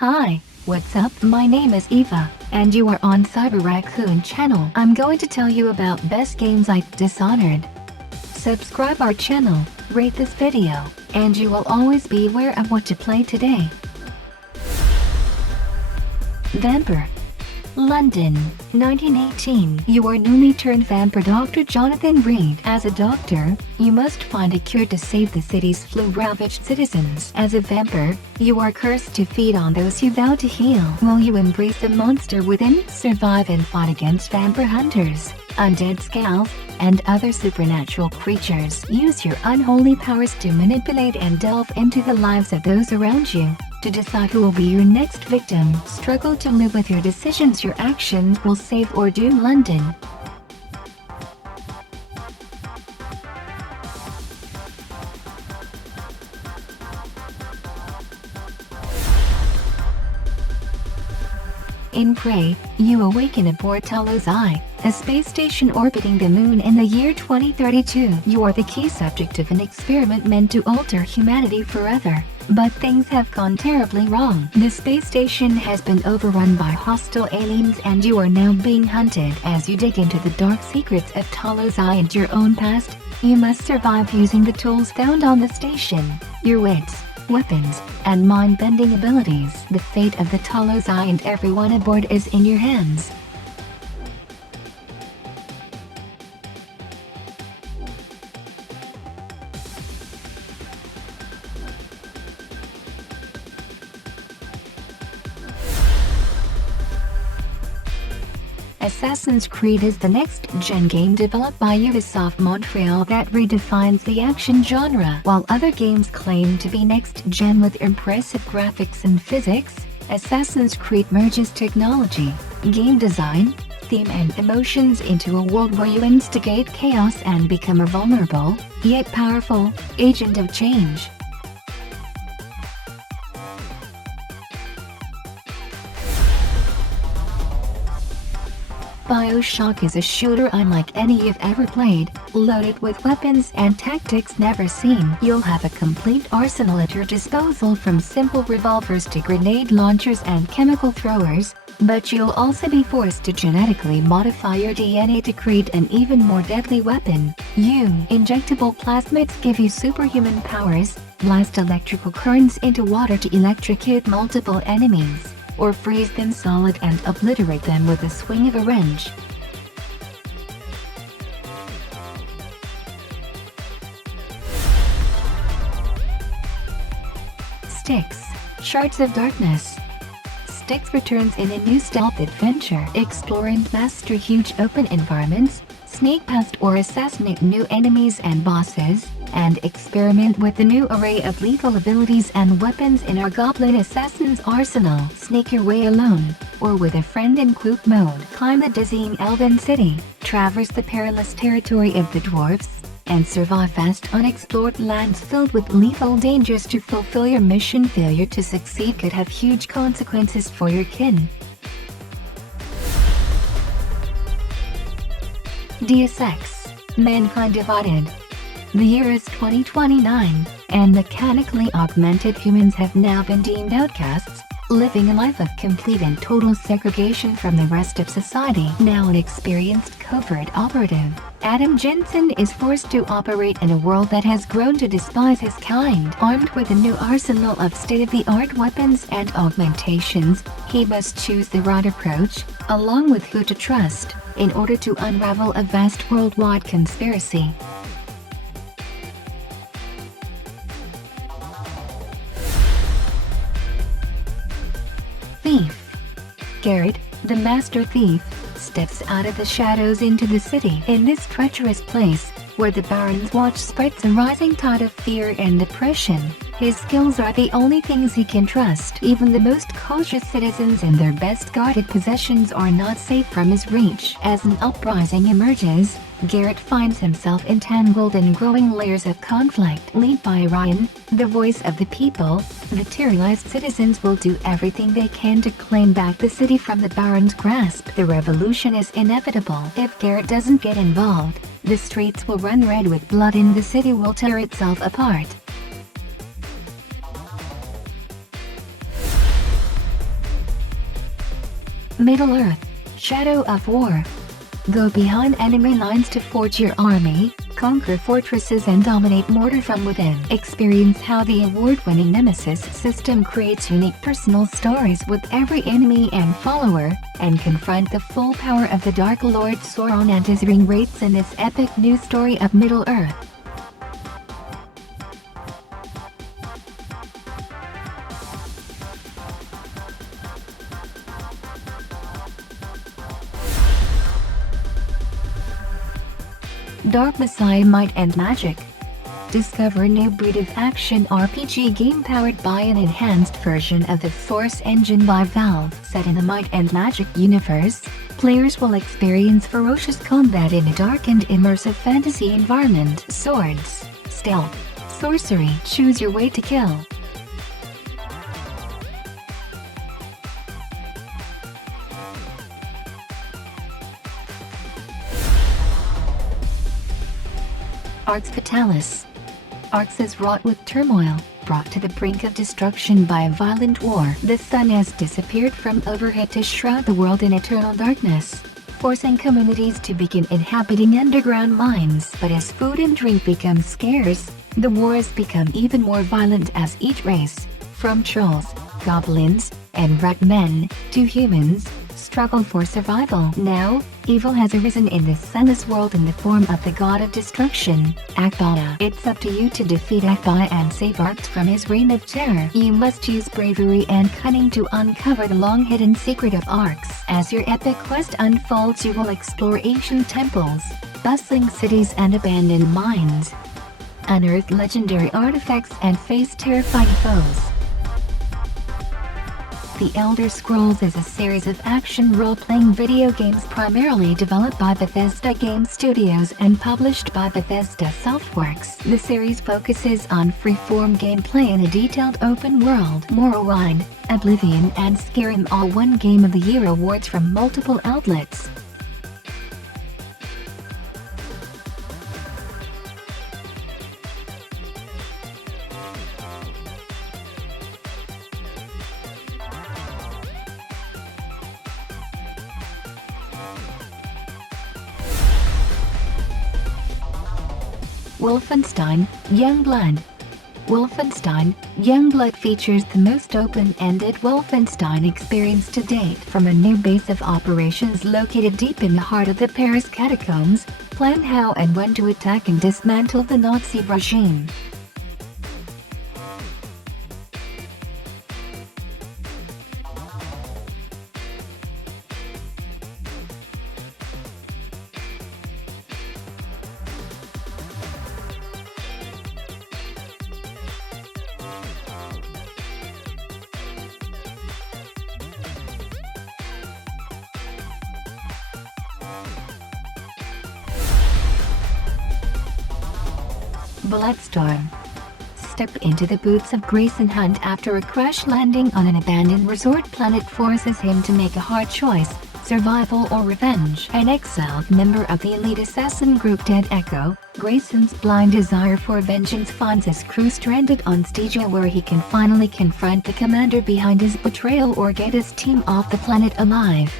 Hi, what's up? My name is Eva, and you are on Cyber Raccoon channel. I'm going to tell you about best games like Dishonored. Subscribe our channel, rate this video, and you will always be aware of what to play today. Vampyr. London, 1918. You are newly turned vampire Dr. Jonathan Reed. As a doctor, you must find a cure to save the city's flu-ravaged citizens. As a vampire, you are cursed to feed on those you vow to heal. Will you embrace the monster within, survive and fight against vampire hunters, undead skulls, and other supernatural creatures? Use your unholy powers to manipulate and delve into the lives of those around you, to decide who will be your next victim. Struggle to live with your decisions. Your actions will save or doom London. In Prey, you awaken aboard Talos I, a space station orbiting the moon in the year 2032. You are the key subject of an experiment meant to alter humanity forever. But things have gone terribly wrong. The space station has been overrun by hostile aliens and you are now being hunted. As you dig into the dark secrets of Talos I and your own past, you must survive using the tools found on the station, your wits, weapons, and mind-bending abilities. The fate of the Talos I and everyone aboard is in your hands. Assassin's Creed is the next-gen game developed by Ubisoft Montreal that redefines the action genre. While other games claim to be next-gen with impressive graphics and physics, Assassin's Creed merges technology, game design, theme and emotions into a world where you instigate chaos and become a vulnerable, yet powerful, agent of change. BioShock is a shooter unlike any you've ever played, loaded with weapons and tactics never seen. You'll have a complete arsenal at your disposal, from simple revolvers to grenade launchers and chemical throwers, but you'll also be forced to genetically modify your DNA to create an even more deadly weapon. Injectable plasmids give you superhuman powers, blast electrical currents into water to electrocute multiple enemies, or freeze them solid and obliterate them with a swing of a wrench. Styx, Shards of Darkness. Styx returns in a new stealth adventure. Explore and master huge open environments, sneak past or assassinate new enemies and bosses, and experiment with the new array of lethal abilities and weapons in our Goblin Assassin's arsenal. Sneak your way alone, or with a friend in group mode. Climb the dizzying Elven City, traverse the perilous territory of the dwarves, and survive vast unexplored lands filled with lethal dangers to fulfill your mission. Failure to succeed could have huge consequences for your kin. Deus Ex, Mankind Divided. The year is 2029, and mechanically augmented humans have now been deemed outcasts, living a life of complete and total segregation from the rest of society. Now an experienced covert operative, Adam Jensen, is forced to operate in a world that has grown to despise his kind. Armed with a new arsenal of state-of-the-art weapons and augmentations, he must choose the right approach, along with who to trust, in order to unravel a vast worldwide conspiracy. Thief. Garrett, the master thief, steps out of the shadows into the city. In this treacherous place, where the Baron's watch spreads a rising tide of fear and depression, his skills are the only things he can trust. Even the most cautious citizens and their best guarded possessions are not safe from his reach. As an uprising emerges, Garrett finds himself entangled in growing layers of conflict. Led by Ryan, the voice of the people, the terrorized citizens will do everything they can to claim back the city from the Baron's grasp. The revolution is inevitable. If Garrett doesn't get involved, the streets will run red with blood and the city will tear itself apart. Middle-earth, Shadow of War. Go behind enemy lines to forge your army, conquer fortresses and dominate mortar from within. Experience how the award-winning Nemesis system creates unique personal stories with every enemy and follower, and confront the full power of the Dark Lord Sauron and his ring wraiths in this epic new story of Middle-earth. Dark Messiah Might and Magic. Discover a new breed of action RPG game powered by an enhanced version of the Source engine by Valve. Set in the Might and Magic universe, players will experience ferocious combat in a dark and immersive fantasy environment. Swords, stealth, sorcery. Choose your way to kill. Arx Fatalis. Arx is wrought with turmoil, brought to the brink of destruction by a violent war. The sun has disappeared from overhead to shroud the world in eternal darkness, forcing communities to begin inhabiting underground mines. But as food and drink become scarce, the war has become even more violent as each race, from trolls, goblins, and rat men, to humans, struggle for survival. Now, evil has arisen in this sunless world in the form of the god of destruction, Akbala. It's up to you to defeat Akbala and save Arx from his reign of terror. You must use bravery and cunning to uncover the long-hidden secret of Arx. As your epic quest unfolds, you will explore ancient temples, bustling cities and abandoned mines, unearth legendary artifacts and face terrifying foes. The Elder Scrolls is a series of action role-playing video games primarily developed by Bethesda Game Studios and published by Bethesda Softworks. The series focuses on free-form gameplay in a detailed open world. Morrowind, Oblivion and Skyrim all won Game of the Year awards from multiple outlets. Wolfenstein, Youngblood. Wolfenstein, Youngblood features the most open-ended Wolfenstein experience to date. From a new base of operations located deep in the heart of the Paris catacombs, plan how and when to attack and dismantle the Nazi regime. Bulletstorm. Step into the boots of Grayson Hunt after a crash landing on an abandoned resort planet forces him to make a hard choice, survival or revenge. An exiled member of the elite assassin group Dead Echo, Grayson's blind desire for vengeance finds his crew stranded on Stygia, where he can finally confront the commander behind his betrayal or get his team off the planet alive.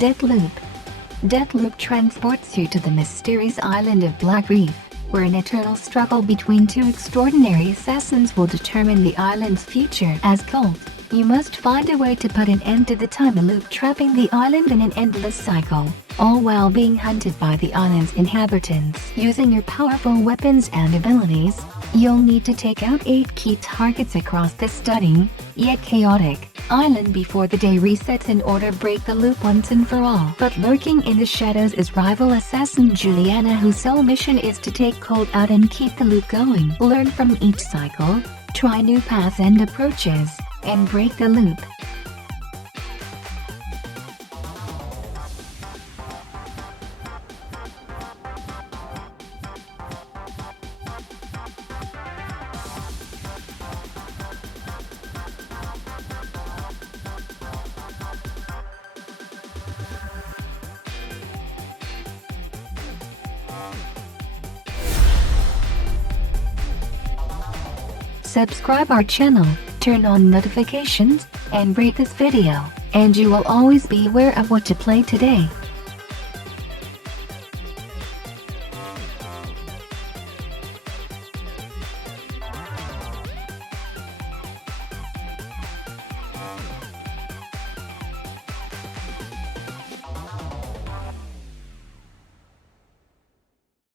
Deathloop. Deathloop transports you to the mysterious island of Black Reef, where an eternal struggle between two extraordinary assassins will determine the island's future. As Colt, you must find a way to put an end to the time loop, trapping the island in an endless cycle, all while being hunted by the island's inhabitants. Using your powerful weapons and abilities, you'll need to take out 8 key targets across the stunning, yet chaotic, island before the day resets in order to break the loop once and for all. But lurking in the shadows is rival assassin Juliana, whose sole mission is to take Colt out and keep the loop going. Learn from each cycle, try new paths and approaches, and break the loop. Subscribe our channel, turn on notifications, and rate this video, and you will always be aware of what to play today.